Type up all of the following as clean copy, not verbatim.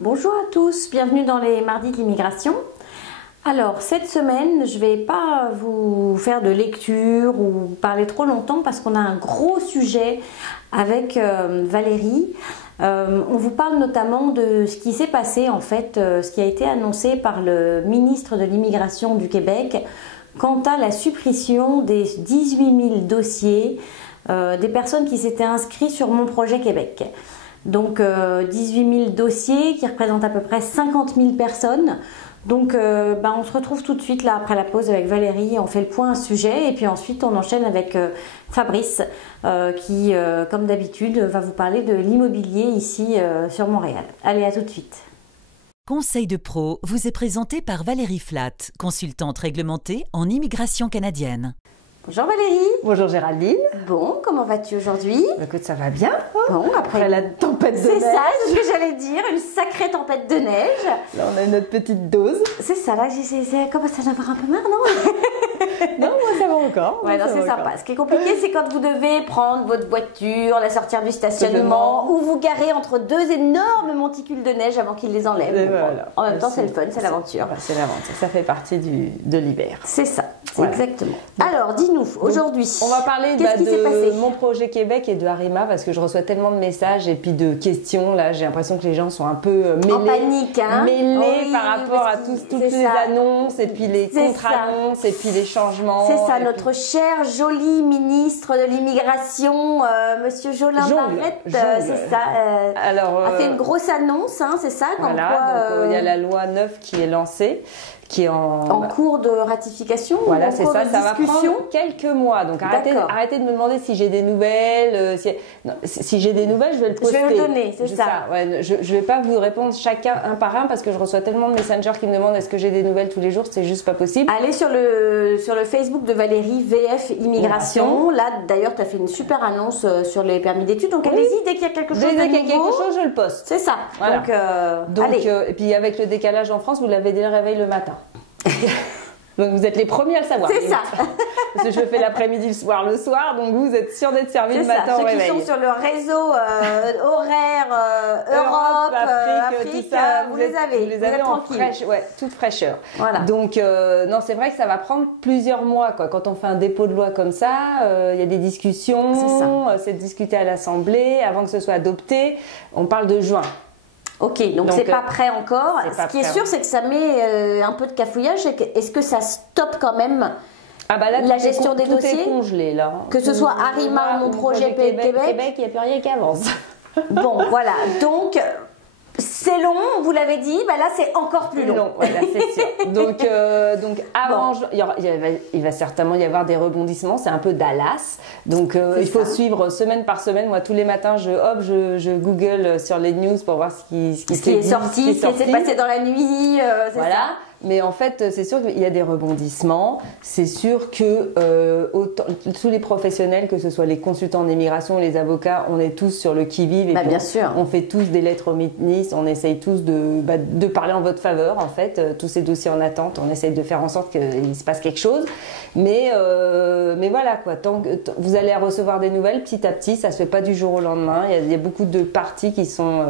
Bonjour à tous, bienvenue dans les mardis de l'immigration. Alors cette semaine, je ne vais pas vous faire de lecture ou parler trop longtemps parce qu'on a un gros sujet avec Valérie. On vous parle notamment de ce qui s'est passé en fait, ce qui a été annoncé par le ministre de l'immigration du Québec quant à la suppression des 18 000 dossiers des personnes qui s'étaient inscrites sur Mon Projet Québec. Donc 18 000 dossiers qui représentent à peu près 50 000 personnes. Donc on se retrouve tout de suite là après la pause avec Valérie, on fait le point à ce sujet et puis ensuite on enchaîne avec Fabrice qui comme d'habitude va vous parler de l'immobilier ici sur Montréal. Allez, à tout de suite. Conseil de pro vous est présenté par Valérie Flatt, consultante réglementée en immigration canadienne. Bonjour Valérie. Bonjour Géraldine. Bon, comment vas-tu aujourd'hui? Écoute, ça va bien. Bon, après la tempête de neige. C'est ça ce que j'allais dire, une sacrée tempête de neige. Là, on a notre petite dose. C'est ça, là, j'ai commencé à en avoir un peu marre, non? Non, moi ça va encore. Ouais, non, c'est sympa. Ce qui est compliqué, c'est quand vous devez prendre votre voiture, la sortir du stationnement, ou vous garer entre deux énormes monticules de neige avant qu'ils les enlèvent. Bon, voilà. En même temps, c'est le fun, c'est l'aventure. C'est l'aventure, ça fait partie de l'hiver. C'est ça, voilà. Exactement. Alors, dis-nous, aujourd'hui, on va parler de Mon Projet Québec et de Arima, parce que je reçois tellement de messages et puis de questions. Là, j'ai l'impression que les gens sont un peu mêlés. En panique, hein? Mêlés par rapport à toutes les annonces, et puis les contre-annonces, et puis les changements. C'est ça, notre cher joli ministre de l'immigration, Monsieur Jolin Barrette, c'est ça, a fait une grosse annonce, hein, c'est ça. Voilà, donc il y a la loi 9 qui est lancée, qui est en cours de ratification. Voilà, c'est ça, ça va prendre quelques mois. Donc arrêtez de me demander si j'ai des nouvelles. Si j'ai des nouvelles, je vais le poster. Je vais le donner, c'est ça. Ouais, je vais pas vous répondre chacun un par un parce que je reçois tellement de messengers qui me demandent est-ce que j'ai des nouvelles tous les jours, c'est juste pas possible. Allez sur le Facebook de Valérie, VF Immigration. Là, d'ailleurs, tu as fait une super annonce sur les permis d'études. Donc allez-y, dès qu'il y a quelque chose de nouveau, je le poste. C'est ça. Voilà. Donc allez. Et puis avec le décalage en France, vous l'avez dès le réveil le matin. Donc vous êtes les premiers à le savoir. C'est ça. Parce que je fais l'après-midi, le soir, donc vous êtes sûrs d'être servis le matin au réveil. Ceux qui sont sur le réseau horaire Europe, Afrique, tout ça, vous les avez. Vous les avez en toute fraîcheur. Voilà. Donc non, c'est vrai que ça va prendre plusieurs mois, quoi. Quand on fait un dépôt de loi comme ça, il y a des discussions, c'est discuté à l'Assemblée, avant que ce soit adopté. On parle de juin. Ok, donc c'est pas prêt encore. Ce qui est sûr, c'est que ça met un peu de cafouillage. Est-ce que ça stoppe quand même la gestion des dossiers? Tout est congelé là. Que ce soit Arima ou Mon Projet Québec, il n'y a plus rien qui avance. Bon, voilà. Donc c'est long, vous l'avez dit, là c'est encore plus long. Voilà, c'est sûr. Donc avant, il va certainement y avoir des rebondissements, c'est un peu Dallas. Donc il faut suivre semaine par semaine. Moi tous les matins, je Google sur les news pour voir ce qui est sorti, ce qui s'est passé dans la nuit, voilà. Ça. Mais en fait, c'est sûr qu'il y a des rebondissements. C'est sûr que tous les professionnels, que ce soit les consultants en immigration, les avocats, on est tous sur le qui-vive. Bien sûr. On fait tous des lettres au ministre. On essaye tous de parler en votre faveur, en fait. Tous ces dossiers en attente, on essaye de faire en sorte qu'il se passe quelque chose. Mais voilà, quoi. Tant que vous allez recevoir des nouvelles petit à petit, ça se fait pas du jour au lendemain. Il y a beaucoup de parties qui sont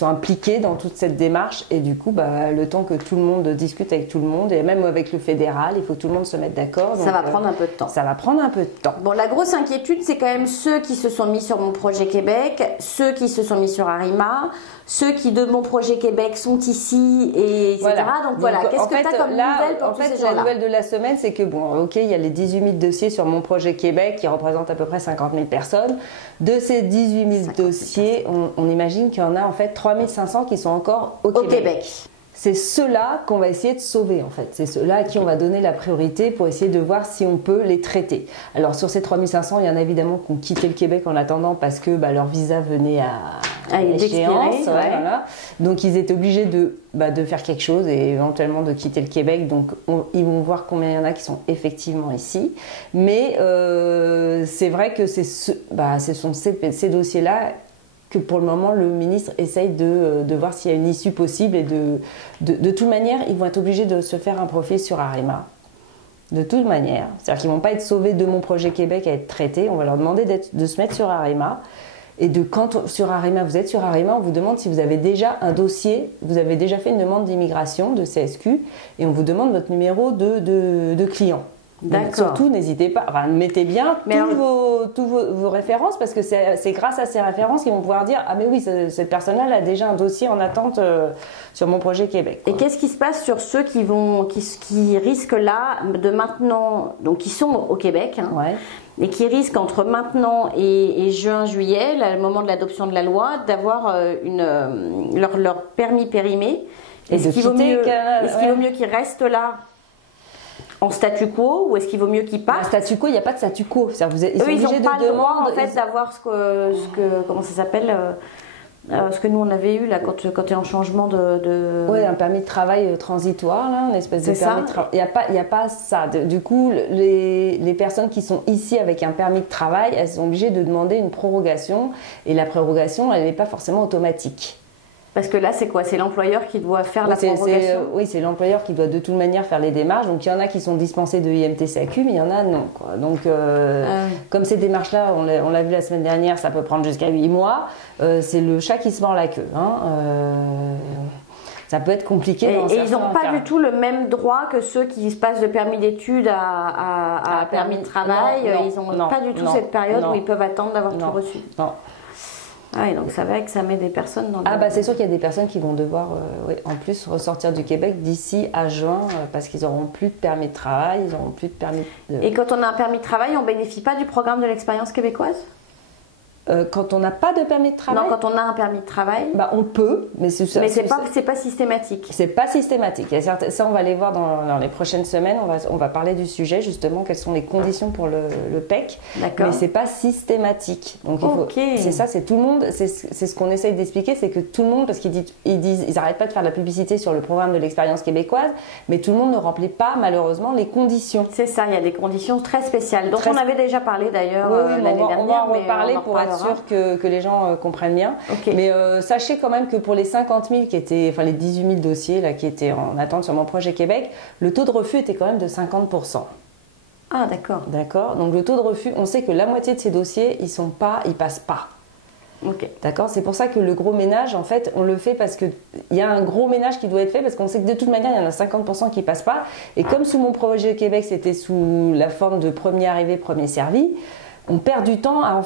impliquées dans toute cette démarche. Et du coup, le temps que tout le monde discute avec tout le monde et même avec le fédéral, il faut que tout le monde se mette d'accord. Ça va prendre un peu de temps. Ça va prendre un peu de temps. Bon, la grosse inquiétude, c'est quand même ceux qui se sont mis sur Mon Projet Québec, ceux qui se sont mis sur Arima, ceux qui de Mon Projet Québec sont ici, etc. Donc voilà, qu'est-ce que tu as comme nouvelle pour tous ces gens-là? La nouvelle de la semaine, c'est que il y a les 18 000 dossiers sur Mon Projet Québec qui représentent à peu près 50 000 personnes. De ces 18 000 dossiers, on imagine qu'il y en a en fait 3 500 qui sont encore au Québec. C'est ceux-là qu'on va essayer de sauver en fait. C'est ceux-là à qui on va donner la priorité pour essayer de voir si on peut les traiter. Alors sur ces 3500, il y en a évidemment qui ont quitté le Québec en attendant parce que leur visa venait à échéance. Voilà. Donc ils étaient obligés de faire quelque chose et éventuellement de quitter le Québec. Donc ils vont voir combien il y en a qui sont effectivement ici. Mais c'est vrai que ce sont ces dossiers-là que pour le moment, le ministre essaye de voir s'il y a une issue possible et de toute manière, ils vont être obligés de se faire un profil sur Arima. De toute manière. C'est-à-dire qu'ils ne vont pas être sauvés de Mon Projet Québec à être traités. On va leur demander de se mettre sur Arima. Et sur Arema, vous êtes sur Arema, on vous demande si vous avez déjà un dossier, vous avez déjà fait une demande d'immigration, de CSQ, et on vous demande votre numéro de client. Donc, surtout, n'hésitez pas, mettez bien toutes vos références, parce que c'est grâce à ces références qu'ils vont pouvoir dire « Ah mais oui, cette personne-là elle a déjà un dossier en attente sur mon projet Québec. » Et qu'est-ce qui se passe sur ceux qui risquent là, de maintenant, donc qui sont au Québec, hein, et qui risquent entre maintenant et juin, juillet, le moment de l'adoption de la loi, d'avoir leur permis périmé? Est-ce qu'il vaut mieux qu'ils restent là en statu quo, ou est-ce qu'il vaut mieux qu'ils partent? Statu quo, il n'y a pas de statu quo. Ils sont obligés n'ont pas le droit en fait d'avoir comment ça s'appelle, ce que nous on avait eu là quand tu es en changement de... Oui, un permis de travail transitoire, là, une espèce de permis de travail. Il n'y a pas ça. Du coup, les personnes qui sont ici avec un permis de travail, elles sont obligées de demander une prorogation, et la prorogation, elle n'est pas forcément automatique. Parce que là, c'est quoi? C'est l'employeur qui doit faire la prorogation? Oui, c'est l'employeur qui doit de toute manière faire les démarches. Donc, il y en a qui sont dispensés de IMT-CAQ, mais il y en a non, quoi. Donc, comme ces démarches-là, on l'a vu la semaine dernière, ça peut prendre jusqu'à 8 mois. C'est le chat qui se mord la queue. Hein. Ça peut être compliqué. Et ils n'ont pas du tout le même droit que ceux qui se passent de permis d'études à permis de travail. Ils n'ont pas du tout cette période où ils peuvent attendre d'avoir tout reçu. Non. Ah oui, donc ça va que ça met des personnes dans c'est sûr qu'il y a des personnes qui vont devoir en plus ressortir du Québec d'ici à juin parce qu'ils n'auront plus de permis de travail, ils n'auront plus de permis de... Et quand on a un permis de travail, on ne bénéficie pas du programme de l'expérience québécoise? Quand on n'a pas de permis de travail? Non, quand on a un permis de travail. On peut, mais c'est pas systématique. C'est pas systématique. Ça, on va aller voir dans les prochaines semaines. On va parler du sujet, justement, quelles sont les conditions pour le PEC. D'accord. Mais c'est pas systématique. Donc, c'est ça, c'est tout le monde. C'est ce qu'on essaye d'expliquer, c'est que tout le monde, parce ils n'arrêtent pas de faire de la publicité sur le programme de l'expérience québécoise, mais tout le monde ne remplit pas, malheureusement, les conditions. C'est ça, il y a des conditions très spéciales. Donc, on avait déjà parlé d'ailleurs l'année dernière. On va en reparler pour être sûr que les gens comprennent bien. Mais sachez quand même que pour les 50 000 les 18 000 dossiers là, qui étaient en attente sur mon projet Québec, le taux de refus était quand même de 50%. Ah d'accord. D'accord. Donc le taux de refus, on sait que la moitié de ces dossiers, ils passent pas. Ok. D'accord. C'est pour ça que le gros ménage, en fait, on le fait parce qu'il y a un gros ménage qui doit être fait parce qu'on sait que de toute manière, il y en a 50% qui passent pas. Et comme sous mon projet Québec, c'était sous la forme de premier arrivé, premier servi, on perd du temps à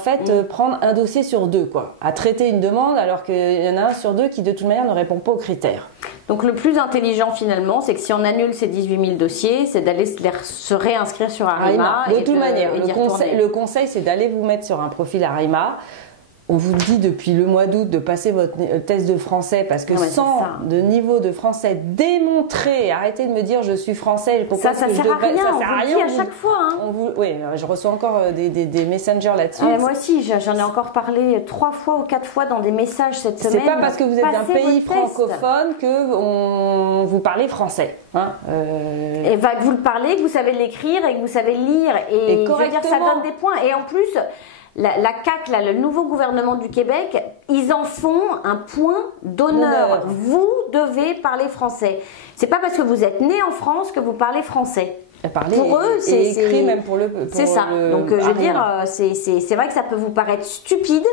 prendre un dossier sur deux, quoi, à traiter une demande alors qu'il y en a un sur deux qui de toute manière ne répond pas aux critères. Donc le plus intelligent finalement, c'est que si on annule ces 18 000 dossiers, c'est d'aller se réinscrire sur Arema. De toute manière, le conseil, c'est d'aller vous mettre sur un profil Arema. On vous dit depuis le mois d'août de passer votre test de français parce que sans de niveau de français démontré, arrêtez de me dire je suis français. Ça sert à rien, on vous le dit à chaque fois. Hein. Oui, je reçois encore des messengers là-dessus. Moi aussi, j'en ai encore parlé 3 fois ou 4 fois dans des messages cette semaine. C'est pas parce que vous êtes d'un pays francophone que vous parlez français. Hein, Et que vous le parlez, que vous savez l'écrire et que vous savez le lire. Et je veux dire, ça donne des points. Et en plus... La CAQ, là, le nouveau gouvernement du Québec, ils en font un point d'honneur. Vous devez parler français. C'est pas parce que vous êtes né en France que vous parlez français. Pour eux, c'est écrit même pour le. C'est ça. Donc je veux dire, c'est vrai que ça peut vous paraître stupide,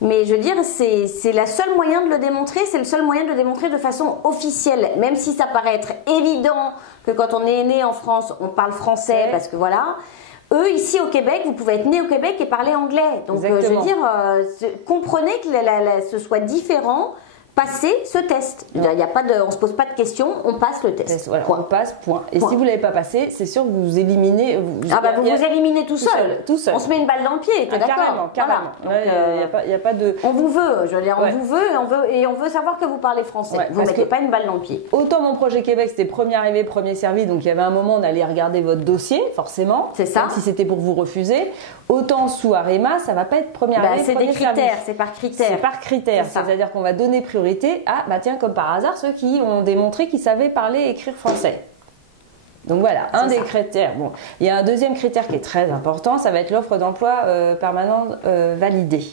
mais je veux dire, c'est le seul moyen de le démontrer. C'est le seul moyen de le démontrer de façon officielle, même si ça paraît être évident que quand on est né en France, on parle français, parce que voilà. Eux, ici au Québec, vous pouvez être né au Québec et parler anglais. Donc, je veux dire, comprenez que ce soit différent. Passez ce test. On ne se pose pas de questions, on passe le test. Voilà, on passe, point. Et si vous ne l'avez pas passé, c'est sûr que vous vous éliminez. Vous vous éliminez tout seul. On se met une balle dans le pied, t'es d'accord? Carrément. Il y a pas de... On vous veut, je veux dire, on vous veut et on veut savoir que vous parlez français. Vous ne mettez pas une balle dans le pied. Autant mon projet Québec, c'était premier arrivé, premier servi, donc il y avait un moment, on allait regarder votre dossier, forcément. C'est ça. Même si c'était pour vous refuser. Autant sous Arema, ça ne va pas être premier arrivé, premier servi. C'est des critères, c'est par critère. C'est par critère, c'est-à-dire qu'on va donner priorité à, tiens, comme par hasard, ceux qui ont démontré qu'ils savaient parler et écrire français. Donc voilà, un des critères. Bon, il y a un deuxième critère qui est très important, ça va être l'offre d'emploi permanente validée.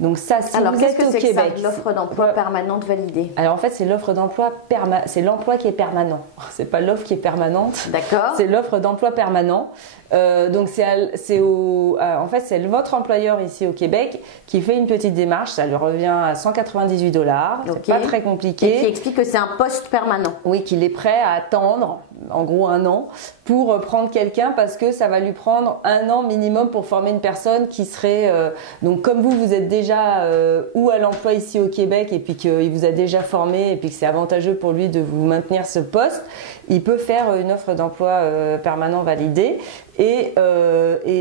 Donc ça, si alors vous qu'est-ce êtes que au c'est que Québec, ça, l'offre d'emploi permanente validée? alors en fait, c'est l'offre d'emploi c'est l'emploi qui est permanent. C'est pas l'offre qui est permanente. D'accord. C'est l'offre d'emploi permanent. Donc en fait, c'est votre employeur ici au Québec qui fait une petite démarche. Ça lui revient à 198 $. C'est pas très compliqué. Et qui explique que c'est un poste permanent. Oui, qu'il est prêt à attendre, en gros 1 an, pour prendre quelqu'un parce que ça va lui prendre 1 an minimum pour former une personne qui serait... donc comme vous êtes déjà ou à l'emploi ici au Québec et puis qu'il vous a déjà formé et puis que c'est avantageux pour lui de vous maintenir ce poste, il peut faire une offre d'emploi permanent validée et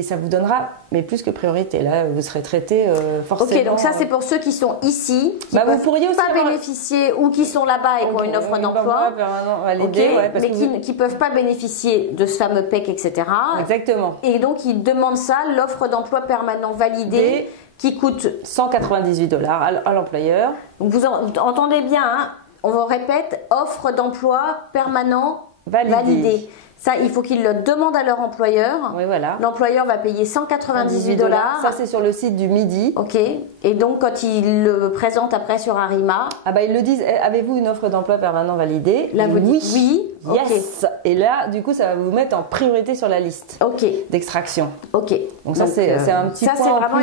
ça vous donnera, mais plus que priorité. Là, vous serez traité forcément. Ok, donc ça c'est pour ceux qui sont ici, qui ne peuvent pas bénéficier ou qui sont là-bas et qui ont une offre d'emploi, validée, mais qui ne peuvent pas bénéficier de ce fameux PEC, etc. Exactement. Et donc ils demandent ça, l'offre d'emploi permanent validée, qui coûte 198 $ à l'employeur. Donc vous entendez bien, hein, on vous répète, offre d'emploi permanent validée. Ça, il faut qu'ils le demandent à leur employeur. Oui, voilà. L'employeur va payer 198 $. Ça, c'est sur le site du Midi. Ok. Et donc, quand ils le présentent après sur Arima... Ah bah, ils le disent, avez-vous une offre d'emploi permanent validée? Là, vous dites oui. Yes. Okay. Et là, du coup, ça va vous mettre en priorité sur la liste d'extraction. Ok. Donc ça, c'est un petit point. Ça, c'est vraiment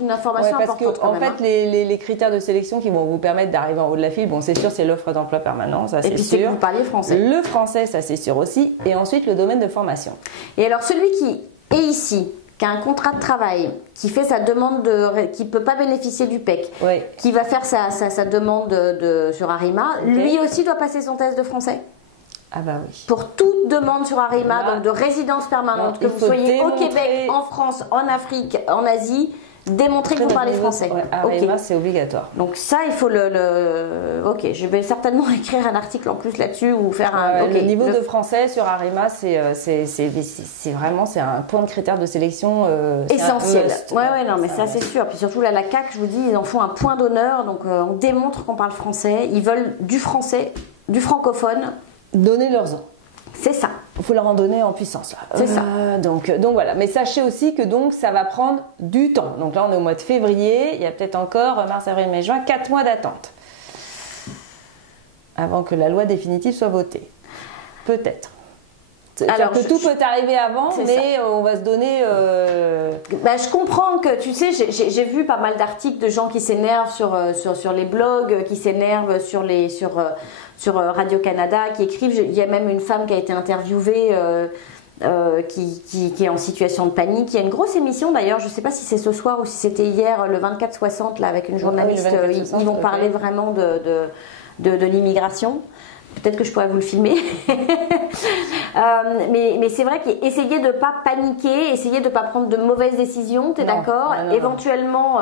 une information importante. En fait, les critères de sélection qui vont vous permettre d'arriver en haut de la file, bon, c'est sûr, c'est l'offre d'emploi permanent, ça c'est sûr. Et puis, c'est que vous parlez français. Le français, ça c'est sûr aussi. Et ensuite, le domaine de formation. Et alors, celui qui est ici, qui a un contrat de travail, qui fait sa demande qui ne peut pas bénéficier du PEC, qui va faire sa demande sur Arima, lui aussi doit passer son test de français. Ah bah oui. Pour toute demande sur Arima, donc de résidence permanente, que vous soyez au Québec, en France, en Afrique, en Asie, démontrer que vous parlez français. Arima, c'est obligatoire. Donc ça, il faut Ok, je vais certainement écrire un article en plus là-dessus ou faire un... le niveau de français sur Arima, c'est vraiment un point de critère de sélection essentiel. Non, mais ça c'est sûr. Puis surtout là, la CAC, je vous dis, ils en font un point d'honneur. Donc on démontre qu'on parle français. Ils veulent du français, du francophone. Donner leurs ans. C'est ça. Il faut leur en donner en puissance. C'est ça. Donc voilà. Mais sachez aussi que donc ça va prendre du temps. Donc là, on est au mois de février. Il y a peut-être encore mars, avril, mai, juin, 4 mois d'attente avant que la loi définitive soit votée. Peut-être. Alors que tout peut arriver avant, mais on va se donner... je comprends que, tu sais, j'ai vu pas mal d'articles de gens qui s'énervent sur les blogs, qui s'énervent sur Radio-Canada, qui écrivent. Il y a même une femme qui a été interviewée qui est en situation de panique. Il y a une grosse émission d'ailleurs, je ne sais pas si c'est ce soir ou si c'était hier, le 24-60, là, avec une journaliste. Ils vont parler vraiment de l'immigration. Peut-être que je pourrais vous le filmer. Mais c'est vrai qu'essayer de ne pas paniquer, essayer de ne pas prendre de mauvaises décisions, tu es d'accord? Éventuellement,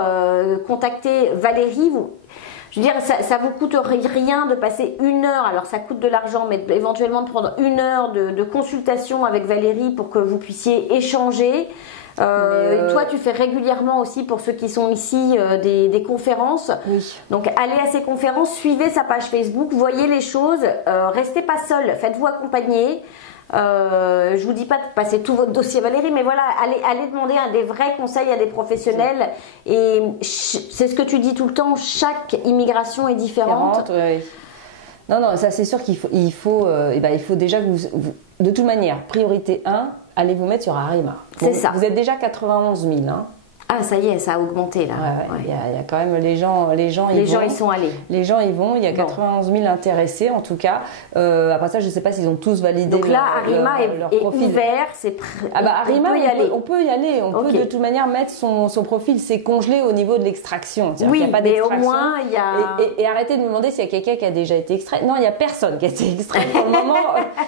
contacter Valérie. Je veux dire, ça vous coûte rien de passer 1 heure, alors ça coûte de l'argent, mais éventuellement de prendre 1 heure de consultation avec Valérie pour que vous puissiez échanger. Toi, tu fais régulièrement aussi, pour ceux qui sont ici, des conférences. Oui. Donc, allez à ces conférences, suivez sa page Facebook, voyez les choses, restez pas seul, faites-vous accompagner. Je vous dis pas de passer tout votre dossier à Valérie, mais voilà, allez demander des vrais conseils à des professionnels. Et c'est ce que tu dis tout le temps, chaque immigration est différente. Oui. Non, ça c'est sûr qu'il faut déjà que vous, de toute manière, priorité 1, allez vous mettre sur Arima. C'est ça. Vous êtes déjà 91 000. Hein. Ah, ça y est, ça a augmenté là. Il y a quand même les gens ils sont allés. Les gens y vont. Il y a 91 000 intéressés en tout cas. Après ça, je ne sais pas s'ils ont tous validé. Donc là, Arima est ouvert. Arima, on peut y aller. On peut de toute manière mettre son profil. C'est congelé au niveau de l'extraction. Oui, il y a pas mais au moins il y a. Et arrêtez de me demander s'il y a quelqu'un qui a déjà été extrait. Non, il n'y a personne qui a été extrait pour le moment.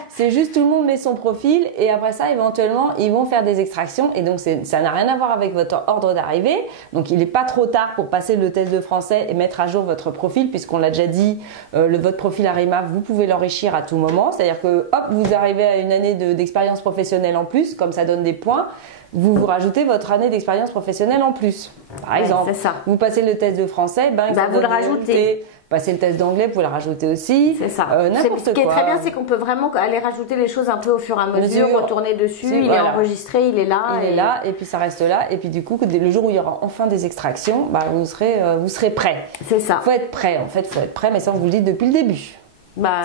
C'est juste tout le monde met son profil et après ça, éventuellement, ils vont faire des extractions. Et donc ça n'a rien à voir avec votre ordre d'arrivée. Donc il n'est pas trop tard pour passer le test de français et mettre à jour votre profil, puisqu'on l'a déjà dit, votre profil Arima, vous pouvez l'enrichir à tout moment. C'est-à-dire que hop, vous arrivez à une année d'expérience professionnelle en plus, comme ça donne des points, vous rajoutez votre année d'expérience professionnelle en plus. Par exemple, c'est ça. Vous passez le test de français, vous le rajoutez. passer le test d'anglais, vous pouvez le rajouter aussi. C'est ça. N'importe quoi. Ce qui est très bien, c'est qu'on peut vraiment aller rajouter les choses un peu au fur et à mesure, retourner dessus, il est enregistré, il est là. Il est là, et puis ça reste là. Et puis du coup, le jour où il y aura enfin des extractions, bah, vous serez prêt. C'est ça. Il faut être prêt, en fait, il faut être prêt, mais ça on vous le dit depuis le début.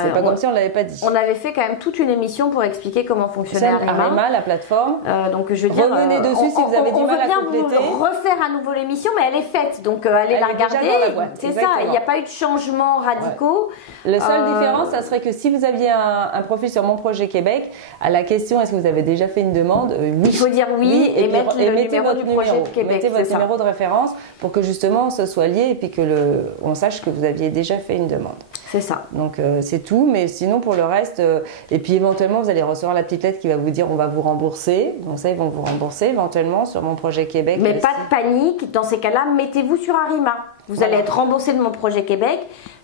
C'est pas comme si on ne l'avait pas dit. On avait fait quand même toute une émission pour expliquer comment fonctionnait Arima, la plateforme. Donc je veux dire, revenez dessus si vous avez du mal à compléter. On va refaire à nouveau l'émission, mais elle est faite, donc allez la regarder. C'est ça, il n'y a pas eu de changements radicaux. La seule différence, ça serait que si vous aviez un profil sur Mon Projet Québec, à la question est-ce que vous avez déjà fait une demande, oui. Il faut dire oui et mettre le numéro du projet de Québec. Mettez votre numéro de référence pour que justement ce soit lié et puis que on sache que vous aviez déjà fait une demande. C'est ça. Donc c'est tout, mais sinon pour le reste, et puis éventuellement vous allez recevoir la petite lettre qui va vous dire on va vous rembourser. Donc ça ils vont vous rembourser éventuellement sur Mon Projet Québec. Mais pas de panique, dans ces cas-là, mettez-vous sur Arima. Vous allez être remboursé de Mon Projet Québec,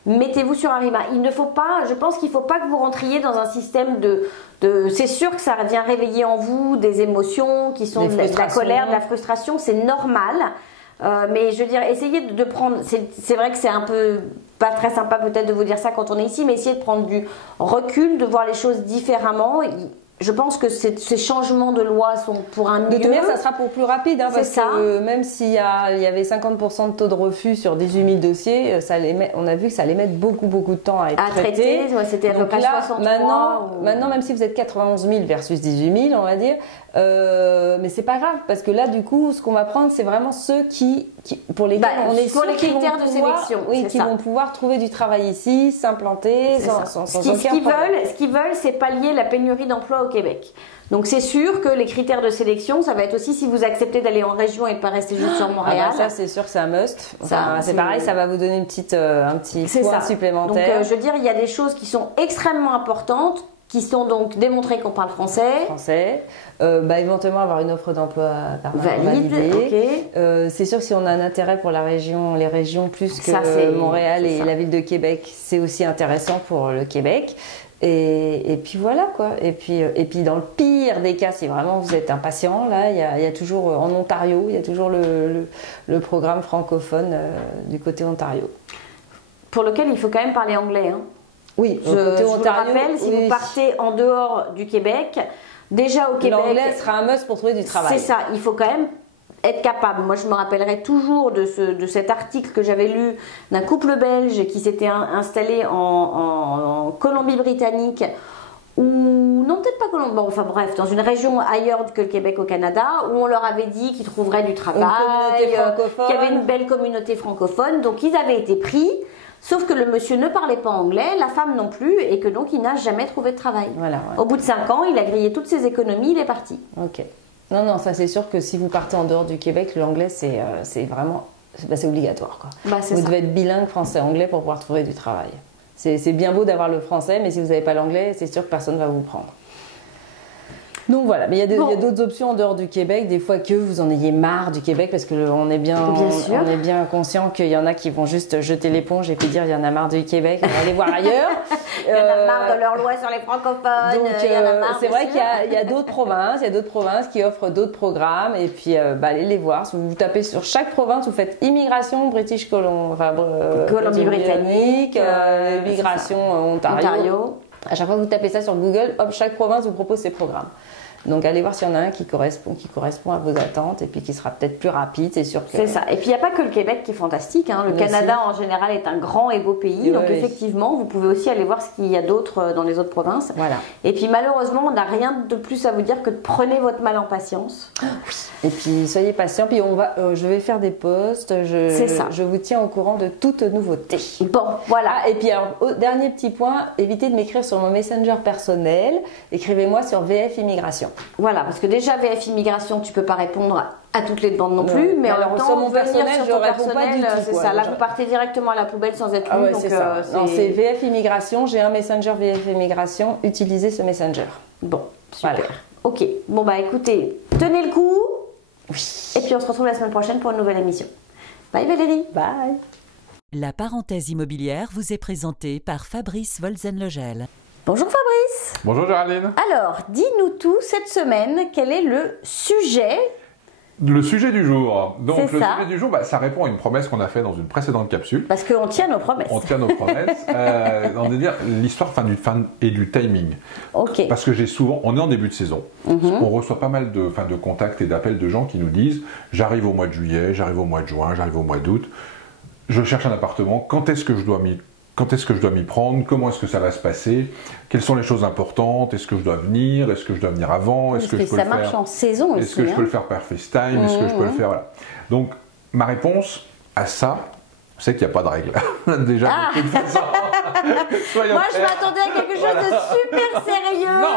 mettez-vous sur Arima. Il ne faut pas, je pense qu'il ne faut pas que vous rentriez dans un système c'est sûr que ça vient réveiller en vous des émotions qui sont de la colère, de la frustration, c'est normal. Mais je veux dire, essayez de prendre, c'est vrai que c'est un peu pas très sympa peut-être de vous dire ça quand on est ici, mais essayez de prendre du recul, de voir les choses différemment. Je pense que ces changements de loi sont pour un mieux. De toute manière, ça sera pour plus rapide, parce ça. que même s'il y avait 50% de taux de refus sur 18 000 dossiers, on a vu que ça allait mettre beaucoup de temps à être traité. C'était à peu près 60 mois. Maintenant, même si vous êtes 91 000 versus 18 000, on va dire, mais c'est pas grave, parce que là, du coup, ce qu'on va prendre, c'est vraiment ceux pour lesquels on est pour les critères de sélection, qui vont pouvoir trouver du travail ici, s'implanter sans ce qu'ils veulent, c'est pallier la pénurie d'emploi au Québec. Donc c'est sûr que les critères de sélection, ça va être aussi si vous acceptez d'aller en région et de pas rester juste sur Montréal. Ça c'est sûr que c'est un must. C'est pareil, ça va vous donner un petit point supplémentaire. Donc je veux dire, il y a des choses qui sont extrêmement importantes, qui sont donc démontrées qu'on parle français. Éventuellement avoir une offre d'emploi validée. C'est sûr que si on a un intérêt pour les régions plus que Montréal et la ville de Québec, c'est aussi intéressant pour le Québec. Et puis voilà quoi. Et puis dans le pire des cas, si vraiment vous êtes impatient, là, il y a toujours en Ontario, il y a toujours le programme francophone du côté Ontario. Pour lequel il faut quand même parler anglais. Hein. Oui, je vous le rappelle, si vous partez en dehors du Québec, déjà au Québec, l'anglais sera un must pour trouver du travail. C'est ça, il faut quand même être capable. Moi, je me rappellerai toujours de cet article que j'avais lu d'un couple belge qui s'était installé en Colombie-Britannique, dans une région ailleurs que le Québec au Canada, où on leur avait dit qu'ils trouveraient du travail, qu'il y avait une belle communauté francophone, donc ils avaient été pris. Sauf que le monsieur ne parlait pas anglais, la femme non plus, et que donc il n'a jamais trouvé de travail. Au bout de 5 ans, il a grillé toutes ses économies, il est parti. Ok. Non, ça c'est sûr que si vous partez en dehors du Québec, l'anglais c'est vraiment c'est obligatoire quoi. Vous devez être bilingue français-anglais pour pouvoir trouver du travail. C'est bien beau d'avoir le français, mais si vous n'avez pas l'anglais, c'est sûr que personne ne va vous prendre. Donc voilà, mais il y a d'autres options en dehors du Québec, des fois que vous en ayez marre du Québec, parce qu'on est bien conscient qu'il y en a qui vont juste jeter l'éponge et puis dire il y en a marre du Québec, on va aller voir ailleurs. Il y en a marre de leur loi sur les francophones. Donc c'est vrai qu'il y a d'autres provinces, qui offrent d'autres programmes, et puis allez les voir. Si vous tapez sur chaque province, vous faites immigration British Colombie-Britannique, immigration Ontario. À chaque fois que vous tapez ça sur Google, hop, chaque province vous propose ses programmes. Donc allez voir s'il y en a un qui correspond à vos attentes et puis qui sera peut-être plus rapide, c'est sûr que... C'est ça. Et puis il n'y a pas que le Québec qui est fantastique. Hein. Le Canada en général est un grand et beau pays. Donc effectivement, vous pouvez aussi aller voir ce qu'il y a d'autre dans les autres provinces. Voilà. Et puis malheureusement, on n'a rien de plus à vous dire que de prenez votre mal en patience. Oui. Et puis soyez patient. Puis je vais faire des posts. Je vous tiens au courant de toute nouveauté. Bon, voilà. Et puis alors, dernier petit point, évitez de m'écrire sur mon Messenger personnel. Écrivez-moi sur VF Immigration. Voilà, parce que déjà VF Immigration, tu peux pas répondre à toutes les demandes non plus, mais en même temps, sur mon personnel, je réponds pas du tout. C'est ça, là vous partez directement à la poubelle sans être lu. C'est ça. Non, c'est VF Immigration, j'ai un Messenger VF Immigration, utilisez ce Messenger. Bon, super. Voilà. Ok, bon écoutez, tenez le coup. Oui. Et puis on se retrouve la semaine prochaine pour une nouvelle émission. Bye Valérie. Bye. La parenthèse immobilière vous est présentée par Fabrice Wolzenlegel. Bonjour Fabrice. Bonjour Géraldine. Alors, dis-nous tout cette semaine, quel est le sujet Le sujet du jour. Donc, C'est le ça. sujet du jour, ça répond à une promesse qu'on a faite dans une précédente capsule. Parce qu'on tient nos promesses. On tient nos promesses. On va dire l'histoire et du timing. Ok. Parce que on est en début de saison. On reçoit pas mal de contacts et d'appels de gens qui nous disent j'arrive au mois de juillet, j'arrive au mois de juin, j'arrive au mois d'août, je cherche un appartement, quand est-ce que je dois m'y prendre, comment est-ce que ça va se passer, quelles sont les choses importantes, est-ce que je dois venir, est-ce que je dois venir avant, est-ce que je peux ça le marche faire en saison aussi. Est-ce que je peux le faire par FaceTime, est-ce que je peux le faire, voilà. Donc ma réponse à ça, c'est qu'il n'y a pas de règle. Déjà, de toute façon, soyons Moi, je clairs. m'attendais à quelque chose de super sérieux. Non.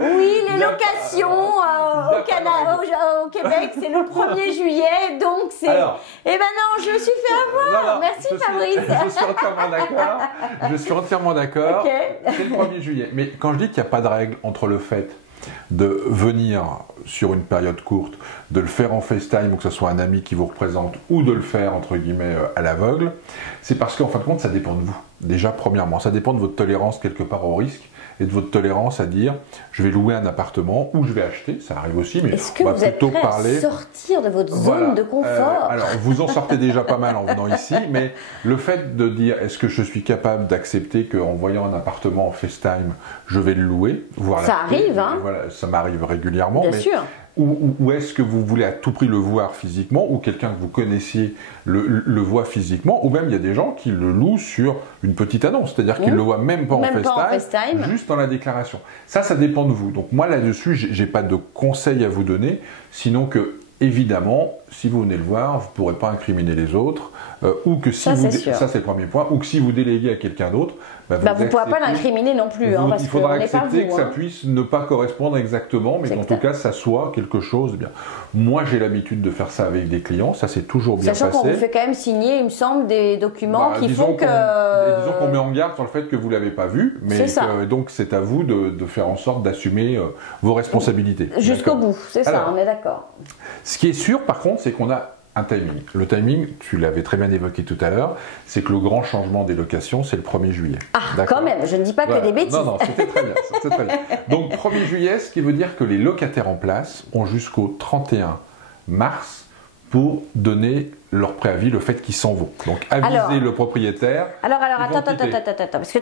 Oui, les Il y a locations pas- au Canada, au Québec, c'est le 1er juillet, donc c'est. Alors. Eh ben non, je me suis fait avoir. Non, Merci Fabrice. Je suis entièrement d'accord. Je suis entièrement d'accord. Ok. C'est le 1er juillet. Mais quand je dis qu'il n'y a pas de règle entre le fait de venir sur une période courte, de le faire en FaceTime ou que ce soit un ami qui vous représente ou de le faire entre guillemets à l'aveugle, c'est parce qu'en fin de compte ça dépend de vous. Déjà premièrement, ça dépend de votre tolérance quelque part au risque et de votre tolérance à dire je vais louer un appartement ou je vais acheter, ça arrive aussi, mais Est-ce que on va vous êtes plutôt prêt parler. à sortir de votre Voilà. zone de confort Alors, vous en sortez déjà pas mal en venant ici, mais le fait de dire est-ce que je suis capable d'accepter qu'en voyant un appartement en FaceTime, je vais le louer, voire Ça l'acheter, arrive, hein. Voilà, ça m'arrive régulièrement. Bien mais sûr. Ou est-ce que vous voulez à tout prix le voir physiquement, ou quelqu'un que vous connaissiez le voit physiquement, ou même il y a des gens qui le louent sur une petite annonce, c'est-à-dire qu'ils le voient même pas Même pas en en FaceTime. FaceTime, juste dans la déclaration. Ça dépend de vous. Donc moi là-dessus, j'ai pas de conseils à vous donner, sinon que évidemment, si vous venez le voir, vous ne pourrez pas incriminer les autres, ou que si Ça, vous, c'est sûr. ça c'est le premier point, ou que si vous déléguez à quelqu'un d'autre, Vous ne pourrez pas acceptez- l'incriminer non plus, hein, parce il qu'on faudra n'est pas accepter vous. que ça hein. puisse ne pas correspondre exactement, mais C'est qu'en que tout cas ça soit quelque chose de bien. Moi j'ai l'habitude de faire ça avec des clients, ça s'est toujours bien Sachant qu'on passé. vous fait quand même signer, il me semble, des documents qui disons font que. disons qu'on met en garde sur le fait que vous ne l'avez pas vu, mais C'est ça. donc c'est à vous de faire en sorte d'assumer vos responsabilités. Jusqu'au D'accord. bout, c'est ça, Alors, on est d'accord. Ce qui est sûr, par contre, c'est qu'on a un timing. Le timing, tu l'avais très bien évoqué tout à l'heure, c'est que le grand changement des locations, c'est le 1er juillet. Ah, D'accord. quand même, je ne dis pas Voilà. que des bêtises. Non, c'était très bien. C'était très bien. Donc, 1er juillet, ce qui veut dire que les locataires en place ont jusqu'au 31 mars pour donner leur préavis, le fait qu'ils s'en vont. Donc, aviser Alors- le propriétaire. Alors, Ils vont attends, quitter. parce que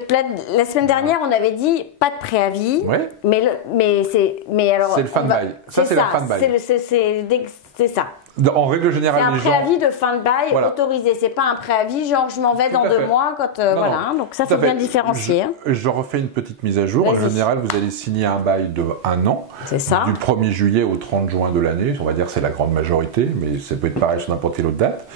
la semaine dernière, on avait dit pas de préavis, Ouais. mais alors. C'est le fin on de va- bail. Ça, c'est la fin de bail. C'est ça. En règle générale, C'est un les gens. préavis de fin de bail Voilà. autorisé. C'est pas un préavis, genre je m'en vais dans à 2 fait. mois. Quand, Non, voilà, non. hein, donc ça, Tout à faut bien fait. différencier. hein. Je refais une petite mise à jour. En Vas-y. général, vous allez signer un bail de 1 an. C'est ça. Du 1er juillet au 30 juin de l'année. On va dire que c'est la grande majorité, mais ça peut être pareil sur n'importe quelle autre date.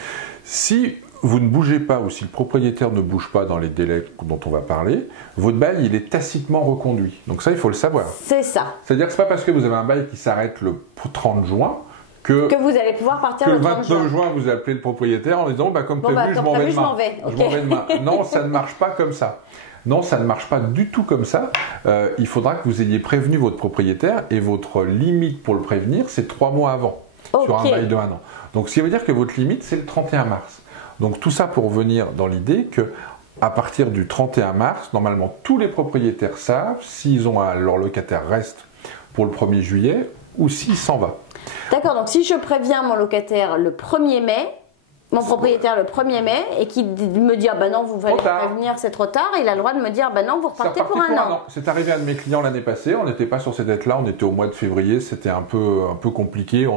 Si vous ne bougez pas ou si le propriétaire ne bouge pas dans les délais dont on va parler, votre bail, il est tacitement reconduit. Donc ça, il faut le savoir. C'est ça. C'est-à-dire que ce n'est pas parce que vous avez un bail qui s'arrête le 30 juin que Que vous allez pouvoir partir le le 30 29 juin. juin, vous appelez le propriétaire en disant comme Bon, prévu, bah, je comme m'en vais prévu, je demain. m'en vais, ok. Je m'en vais demain. Non, ça ne marche pas comme ça. Non, ça ne marche pas du tout comme ça. Il faudra que vous ayez prévenu votre propriétaire et votre limite pour le prévenir, c'est 3 mois avant sur un Ok. bail de 1 an. Donc, ce qui veut dire que votre limite, c'est le 31 mars. Donc, tout ça pour venir dans l'idée que à partir du 31 mars, normalement, tous les propriétaires savent s'ils ont leur locataire reste pour le 1er juillet ou s'il s'en va. D'accord, donc si je préviens mon locataire le 1er mai, mon propriétaire le 1er mai, et qui me dit ah ben non, vous allez Trop tard. prévenir, c'est trop tard, il a le droit de me dire ben non, vous C'est repartez reparti pour un an. C'est arrivé à un de mes clients l'année passée, on n'était pas sur cette date-là, on était au mois de février, c'était un peu compliqué,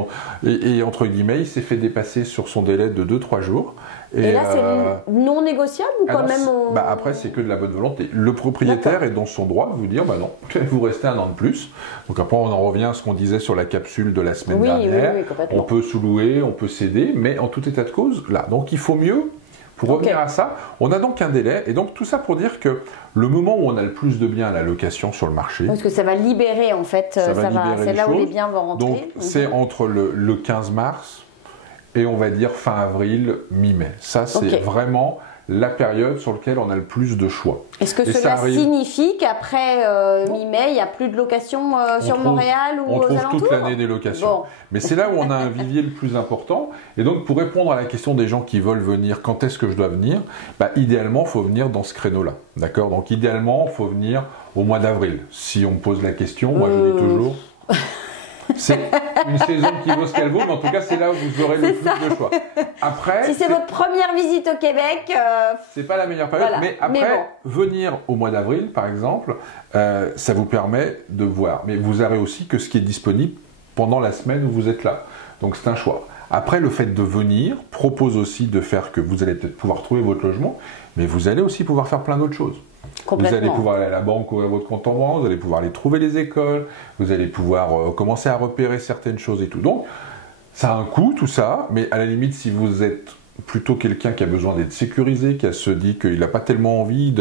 et entre guillemets, il s'est fait dépasser sur son délai de 2-3 jours. Et là, c'est non négociable ou quand alors, même après, c'est que de la bonne volonté. Le propriétaire est dans son droit de vous dire, bah non, vous restez 1 an de plus. Donc après, on en revient à ce qu'on disait sur la capsule de la semaine Oui, dernière. oui, complètement. On peut sous-louer, on peut céder, mais en tout état de cause, là. Donc il faut mieux, pour revenir à ça, on a donc un délai. Et donc tout ça pour dire que le moment où on a le plus de biens à la location sur le marché, Parce que ça va libérer en fait, libérer c'est les là où les choses. biens vont rentrer. Donc c'est entre le 15 mars et on va dire fin avril, mi-mai. Ça, c'est Ok. vraiment la période sur laquelle on a le plus de choix. Est-ce que Et ça cela arrive- signifie qu'après mi-mai, il n'y a plus de location sur trouve- Montréal ou On aux trouve alentours toute l'année des locations. Bon. Mais c'est là où on a un vivier le plus important. Et donc, pour répondre à la question des gens qui veulent venir, quand est-ce que je dois venir, idéalement, il faut venir dans ce créneau-là. D'accord ? Donc, idéalement, il faut venir au mois d'avril. Si on me pose la question, moi, je dis toujours... C'est une saison qui vaut ce qu'elle vaut, mais en tout cas, c'est là où vous aurez le plus de choix. Après, si c'est votre première visite au Québec, c'est pas la meilleure période, voilà. mais après, venir au mois d'avril, par exemple, ça vous permet de voir. Mais vous aurez aussi que ce qui est disponible pendant la semaine où vous êtes là. Donc c'est un choix. Après, le fait de venir propose aussi de faire que vous allez peut-être pouvoir trouver votre logement, mais vous allez aussi pouvoir faire plein d'autres choses. Vous allez pouvoir aller à la banque ouvrir votre compte en banque, vous allez pouvoir aller trouver les écoles, vous allez pouvoir commencer à repérer certaines choses et tout. Donc, ça a un coût tout ça, mais à la limite, si vous êtes plutôt quelqu'un qui a besoin d'être sécurisé, qui se dit qu'il n'a pas tellement envie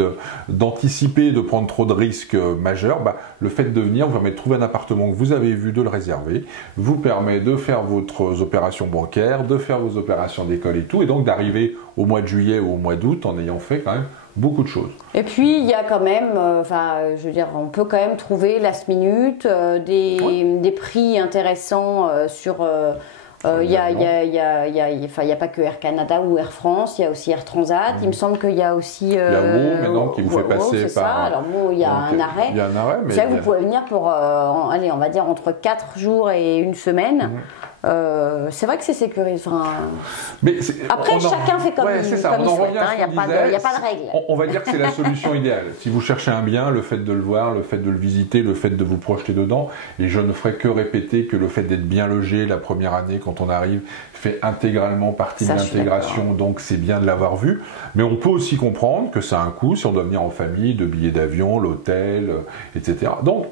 d'anticiper, de prendre trop de risques majeurs, le fait de venir vous permet de trouver un appartement que vous avez vu, de le réserver, vous permet de faire vos opérations bancaires, de faire vos opérations d'école et tout, et donc d'arriver au mois de juillet ou au mois d'août en ayant fait quand même beaucoup de choses. Et puis il y a quand même, je veux dire, on peut quand même trouver last minute des prix intéressants sur. Il n'y a pas que Air Canada ou Air France, il y a aussi Air Transat. Il me semble qu'il y a aussi. Il y a WOW maintenant qui vous fait passer par. Ça. Alors WOW, il y a un arrêt. Il y a un arrêt, mais. C'est vrai que vous pouvez venir pour, allez, on va dire entre 4 jours et une semaine. C'est vrai que c'est sécurisé. Mais après, chacun fait comme il souhaite. Il n'y a pas de règle. On va dire que c'est la solution idéale. Si vous cherchez un bien, le fait de le voir, le fait de le visiter, le fait de vous projeter dedans, et je ne ferai que répéter que le fait d'être bien logé la première année quand on arrive fait intégralement partie de l'intégration, donc c'est bien de l'avoir vu. Mais on peut aussi comprendre que ça a un coût si on doit venir en famille, de billets d'avion, l'hôtel, etc. Donc,